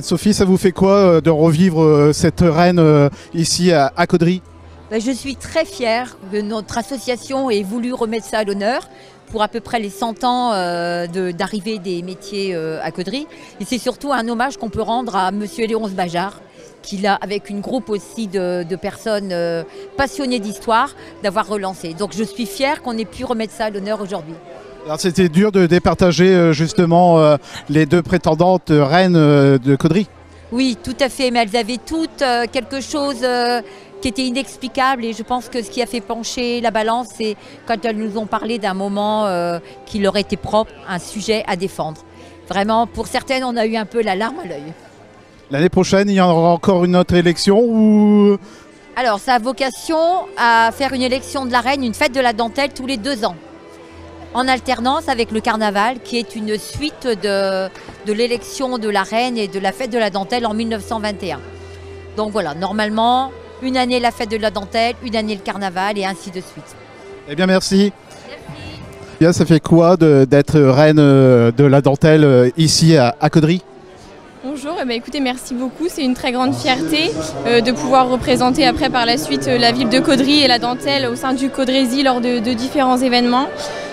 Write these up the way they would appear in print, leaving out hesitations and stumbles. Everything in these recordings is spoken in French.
Anne-Sophie, ça vous fait quoi de revivre cette reine ici à Caudry? Je suis très fière que notre association ait voulu remettre ça à l'honneur pour à peu près les 100 ans d'arrivée des métiers à Caudry. Et c'est surtout un hommage qu'on peut rendre à monsieur Léonce Bajard, qui l'a, avec une groupe aussi de personnes passionnées d'histoire, d'avoir relancé. Donc je suis fière qu'on ait pu remettre ça à l'honneur aujourd'hui. Alors c'était dur de départager justement les deux prétendantes reines de Caudry. Oui, tout à fait, mais elles avaient toutes quelque chose qui était inexplicable, et je pense que ce qui a fait pencher la balance, c'est quand elles nous ont parlé d'un moment qui leur était propre, un sujet à défendre. Vraiment, pour certaines, on a eu un peu la larme à l'œil. L'année prochaine, il y aura encore une autre élection ou... Alors, ça a vocation à faire une élection de la reine, une fête de la dentelle tous les 2 ans, en alternance avec le carnaval, qui est une suite de l'élection de la reine et de la fête de la dentelle en 1921. Donc voilà, normalement, une année la fête de la dentelle, une année le carnaval et ainsi de suite. Eh bien, merci. Bien, ça fait quoi d'être reine de la dentelle ici à Caudry? Bonjour, écoutez, merci beaucoup. C'est une très grande fierté de pouvoir représenter après par la suite la ville de Caudry et la dentelle au sein du Caudrésie lors de différents événements.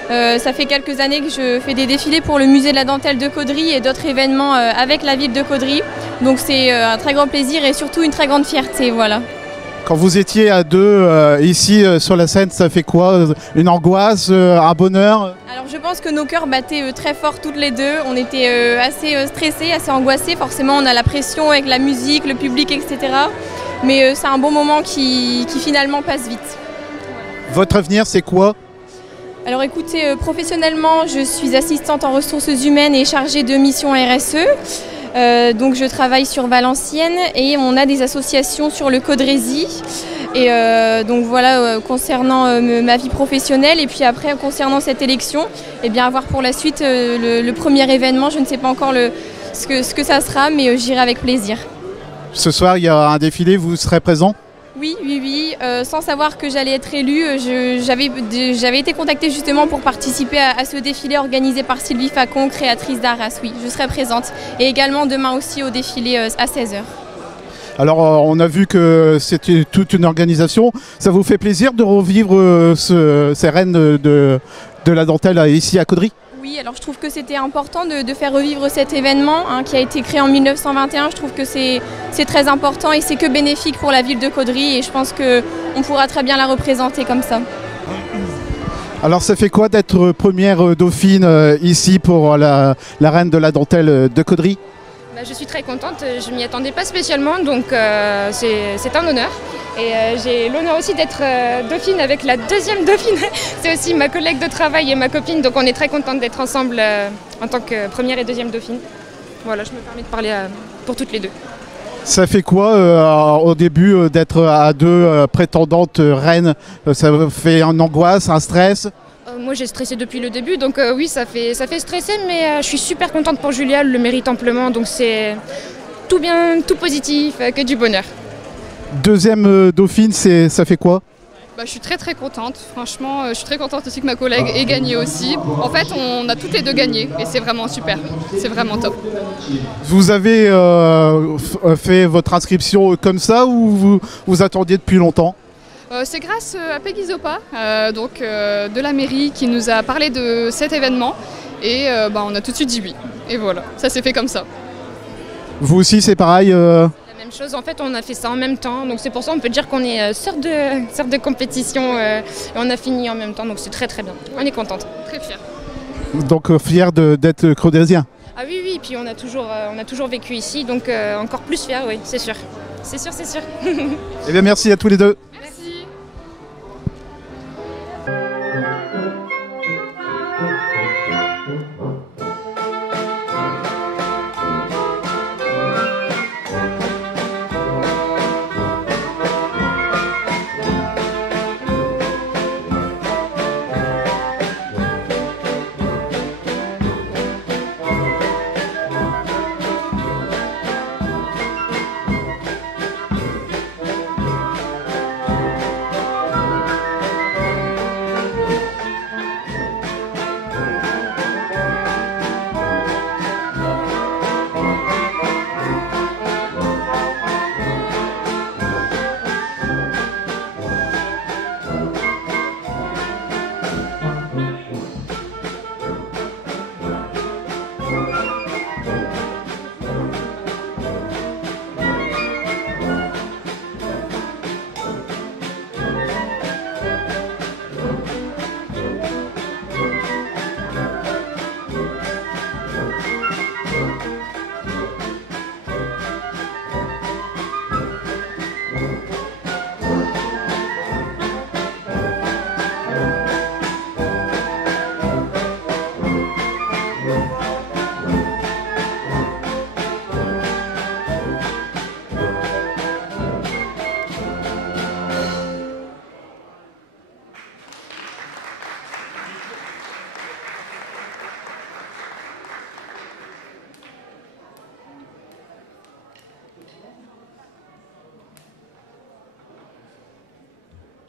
Ça fait quelques années que je fais des défilés pour le musée de la dentelle de Caudry et d'autres événements avec la ville de Caudry. Donc c'est un très grand plaisir et surtout une très grande fierté. Voilà. Quand vous étiez à deux ici sur la scène, ça fait quoi? Une angoisse, un bonheur? Alors je pense que nos cœurs battaient très fort toutes les deux. On était assez stressés, assez angoissés. Forcément on a la pression avec la musique, le public, etc. Mais c'est un bon moment qui finalement passe vite. Votre avenir, c'est quoi? Alors écoutez, professionnellement, je suis assistante en ressources humaines et chargée de mission RSE. Donc je travaille sur Valenciennes et on a des associations sur le Caudrésie. Et donc voilà, concernant ma vie professionnelle, et puis après concernant cette élection, eh bien à voir pour la suite le premier événement. Je ne sais pas encore ce que ça sera, mais j'irai avec plaisir. Ce soir, il y a un défilé, vous serez présent? Oui. Sans savoir que j'allais être élue, j'avais été contactée justement pour participer à ce défilé organisé par Sylvie Facon, créatrice d'Arras. Oui, je serai présente. Et également demain aussi au défilé à 16 h. Alors on a vu que c'était toute une organisation. Ça vous fait plaisir de revivre ces reines de la dentelle ici à Caudry? Oui, alors je trouve que c'était important de faire revivre cet événement qui a été créé en 1921. Je trouve que c'est très important et c'est que bénéfique pour la ville de Caudry, et je pense qu'on pourra très bien la représenter comme ça. Alors ça fait quoi d'être première dauphine ici pour la reine de la dentelle de Caudry? Je suis très contente, je ne m'y attendais pas spécialement, donc c'est un honneur. Et j'ai l'honneur aussi d'être dauphine avec la deuxième dauphine. C'est aussi ma collègue de travail et ma copine, donc on est très contente d'être ensemble en tant que première et deuxième dauphine. Voilà, je me permets de parler pour toutes les deux. Ça fait quoi au début d'être à deux prétendantes reines? Ça fait une angoisse, un stress? Moi j'ai stressé depuis le début, donc oui ça fait stresser, mais je suis super contente pour Julia, elle le mérite amplement, donc c'est tout bien, tout positif, que du bonheur. Deuxième dauphine, ça fait quoi? Je suis très contente, franchement je suis très contente aussi que ma collègue ait gagné aussi. En fait on a toutes les deux gagné et c'est vraiment super, c'est vraiment top. Vous avez fait votre inscription comme ça ou vous attendiez depuis longtemps? C'est grâce à Peggy Zopa, de la mairie, qui nous a parlé de cet événement et on a tout de suite dit oui. Et voilà, ça s'est fait comme ça. Vous aussi c'est pareil La même chose, en fait on a fait ça en même temps, donc c'est pour ça on peut dire qu'on est sorte de compétition et on a fini en même temps, donc c'est très bien. On est contente, très fiers. Donc fier d'être caudrésien? Ah oui, et puis on a toujours vécu ici, donc encore plus fiers, oui, c'est sûr. C'est sûr. Eh bien merci à tous les deux.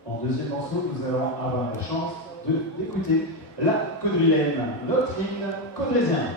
En deuxième morceau, nous allons avoir la chance d'écouter la Caudrilaine, notre hymne caudrésien.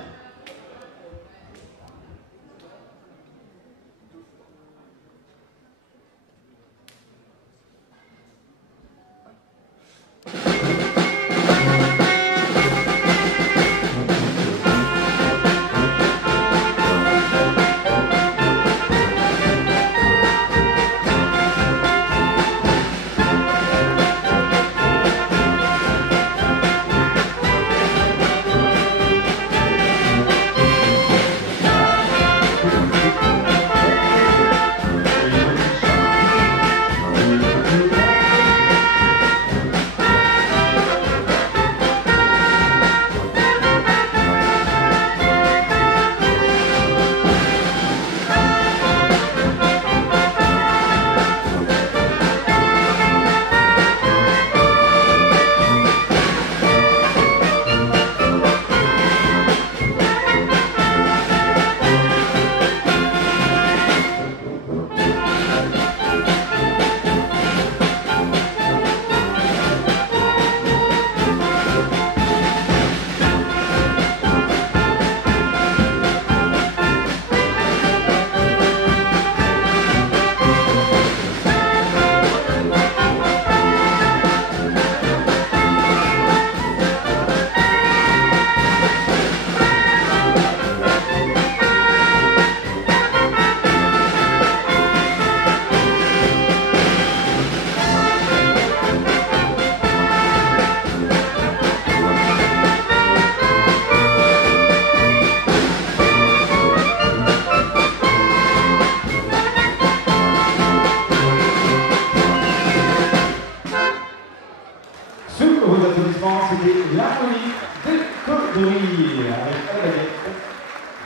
Vos applaudissements, c'était l'harmonie des Caudrilles avec la baguette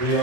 et